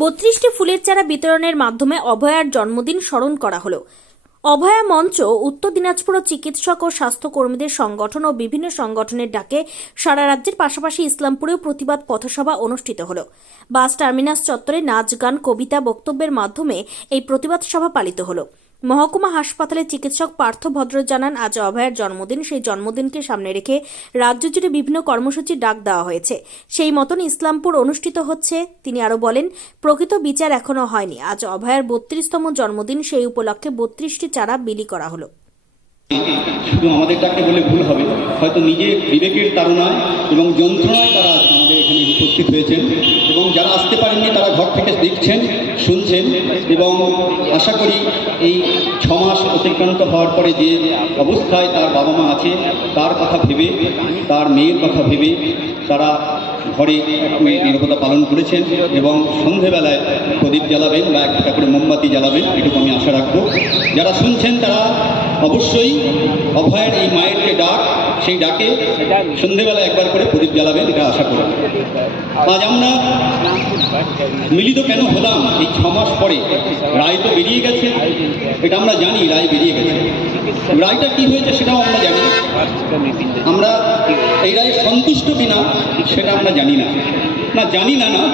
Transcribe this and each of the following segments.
32টি ফুলের চারা বিতরণের মাধ্যমে অভয়ার জন্মদিন স্মরণ করা হলো। অভয়া মঞ্চ উত্তর দিনাজপুর চিকিৎসক ও স্বাস্থ্যকর্মীদের সংগঠন ও বিভিন্ন সংগঠনের ডাকে সারা রাজ্যের পাশাপাশি ইসলামপুরেও প্রতিবাদ পথসভা অনুষ্ঠিত হলো। বাস টার্মিনাস চত্বরে নাচ গান কবিতা বক্তব্যের মাধ্যমে এই প্রতিবাদ সভা পালিত হলো। মহকুমা হাসপাতালে চিকিৎসক পার্থ ভদ্র জানান, আজ অভয়ার জন্মদিন। সেই জন্মদিনকে সামনে রেখে রাজ্য জুড়ে বিভিন্ন কর্মসূচির ডাক দেওয়া হয়েছে। সেই মতন ইসলামপুর অনুষ্ঠিত হচ্ছে। তিনি আরো বলেন, প্রকৃত বিচার এখনো হয়নি। আজ অভয়ার 32তম জন্মদিন, সেই উপলক্ষে 32টি চারা বিলি করা হলো। শুধু আমাদের ডাকে বলে ভুল হবে, হয়তো নিজের বিবেকের তাড়নায় এবং যন্ত্রণায় তারা আমাদের এখানে উপস্থিত হয়েছেন এবং যারা আসতে পারেননি তারা ঘর থেকে দেখছেন, শুনছেন এবং আশা করি এই 6 মাস অতিক্রান্ত হওয়ার পরে যে অবস্থায় তার বাবা মা আছে তার কথা ভেবে, তার মেয়ের কথা ভেবে তারা ঘরে নীরবতা পালন করেছেন এবং সন্ধেবেলায় প্রদীপ জ্বালাবেন বা একটা করে মোমবাতি জ্বালাবেন, এটুকু আমি আশা রাখবো। যারা শুনছেন তারা অবশ্যই অভয়ের এই মায়ের যে ডাক, সেই ডাকে সন্ধেবেলা একবার করে প্রদীপ জ্বালাবেন, এটা আশা করি। আজ আমরা মিলিত কেন হলাম? এই 6 মাস পরে রায় তো বেরিয়ে গেছে, এটা আমরা জানি, রায় বেরিয়ে গেছে। রায়টা কি হয়েছে সেটাও আমরা জানি। আমরা এই রায়ে সন্তুষ্ট কিনা সেটা আমরা জানি না,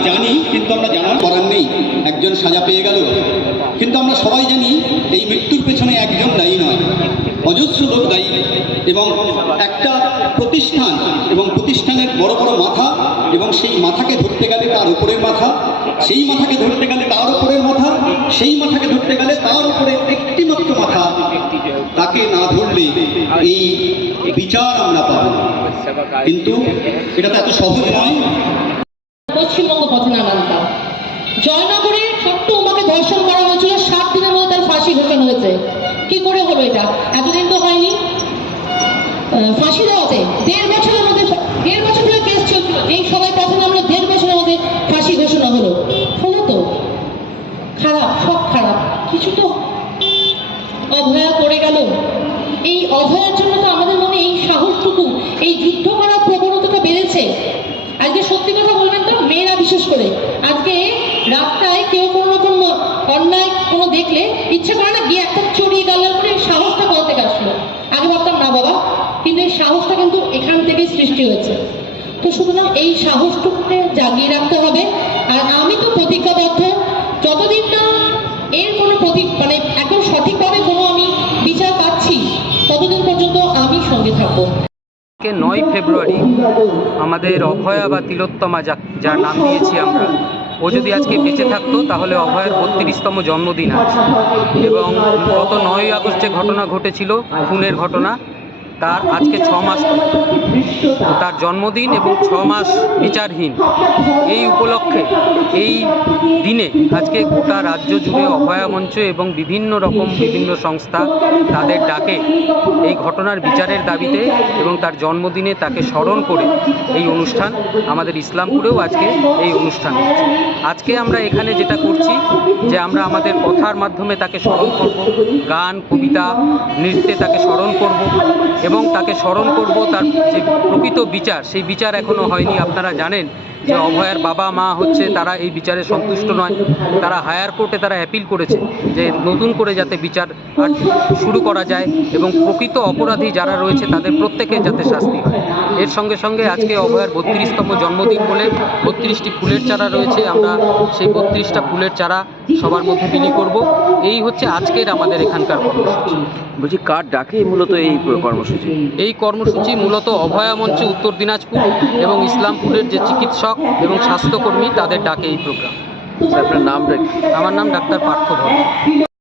জানি, কিন্তু আমরা জানার করার নেই। একজন সাজা পেয়ে গেল, কিন্তু আমরা সবাই জানি এই মৃত্যুর পেছনে একজন দায়ী নয়, অজস্র লোক দায়ী। এবং একটা প্রতিষ্ঠান এবং প্রতিষ্ঠানের বড় বড় মাথা, এবং সেই মাথাকে ধরতে গেলে তার উপরের মাথা, সেই মাথাকে ধরতে গেলে তার উপরের মাথা, সেই মাথাকে ধরতে গেলে তার উপরে একটি মাত্র মাথা, তাকে না ধরলে এই বিচার আমরা পাবো না। কিন্তু এটা তো এত সহজ নয়। পশ্চিমবঙ্গ পথে নামান্তা জয়নগরে ছোট্ট উমাকে ধর্ষণ করা হয়েছিল, 7 দিনের মধ্যে তার ফাঁসি ঘোষণা হয়েছে। কি করে হলো এটা? এতদিন তো হয়নি। ফাঁসি দেওয়াতে 1.5 বছরের মধ্যে, 1.5 বছর ধরে কেস চলছিল, এই সবাই পথে নামলো, 1.5 বছরের মধ্যে ফাঁসি ঘোষণা হলো। হলো তো খারাপ, সব খারাপ, কিছু তো অভয়া করে গেল। এই অভয়ার জন্য তো আমাদের মনে এই সাহসটুকু, এই যুদ্ধ করার প্রবণতাটা বেড়েছে। আজকে সত্যি কথা বলবেন তো, মেয়েরা বিশেষ করে আজকে রাস্তায় কেউ কোনো রকম অন্যায় কোনো দেখলে ইচ্ছে করে না গিয়ে একটা চড়িয়ে গাল্লার করে সাহসটা কোথা থেকে আসলো? আগে ভাবতাম না বাবা, কিন্তু এই সাহসটা কিন্তু এখান থেকেই সৃষ্টি হয়েছে। তো সুতরাং এই সাহসটুকুকে জাগিয়ে রাখতে হবে। আর আমি তো প্রতিজ্ঞাবদ্ধ, যতদিন না এর কোনো মানে একদম সঠিকভাবে কোনো আমি বিচার পাচ্ছি, ততদিন পর্যন্ত আমি সঙ্গে থাকবো। 9 ফেব্রুয়ারি আমাদের অভয়া বা তিলোত্তমা, যার নাম দিয়েছি আমরা, ও যদি আজকে বেঁচে থাকতো তাহলে অভয়ার 32তম জন্মদিন আছে। এবং গত 9 আগস্ট যে ঘটনা ঘটেছিল, খুনের ঘটনা, তার আজকে 6 মাস তার জন্মদিন এবং 6 মাস বিচারহীন। এই উপলক্ষে এই দিনে আজকে গোটা রাজ্য জুড়ে অভয়া মঞ্চ এবং বিভিন্ন সংস্থা তাদের ডাকে এই ঘটনার বিচারের দাবিতে এবং তার জন্মদিনে তাকে স্মরণ করে এই অনুষ্ঠান আমাদের ইসলামপুরেও আজকে এই অনুষ্ঠান হচ্ছে। আজকে আমরা এখানে যেটা করছি যে আমরা আমাদের কথার মাধ্যমে তাকে স্মরণ করব, গান কবিতা নৃত্যে তাকে স্মরণ করব এবং তাকে স্মরণ করব তার যে প্রকৃত বিচার, সেই বিচার এখনও হয়নি। আপনারা জানেন যে অভয়ার বাবা মা তারা এই বিচারে সন্তুষ্ট নয়। তারা হায়ার কোর্টে তারা অ্যাপিল করেছে যে নতুন করে যাতে বিচার শুরু করা যায় এবং প্রকৃত অপরাধী যারা রয়েছে তাদের প্রত্যেকের যাতে শাস্তি হয়। এর সঙ্গে সঙ্গে আজকে অভয়ার 32তম জন্মদিন বলে 32টি ফুলের চারা রয়েছে। আমরা সেই 32টা ফুলের চারা সবার মধ্যে বিলি করব। এই হচ্ছে আজকের আমাদের এখানকার কর্মসূচি। বলছি, কার ডাকে মূলত এই কর্মসূচি? এই কর্মসূচি মূলত অভয়া মঞ্চ উত্তর দিনাজপুর এবং ইসলামপুরের যে চিকিৎসক এবং স্বাস্থ্যকর্মী তাদের ডাকে এই প্রোগ্রাম। আপনার নামটা? আমার নাম ডাক্তার পার্থ ভদ্র।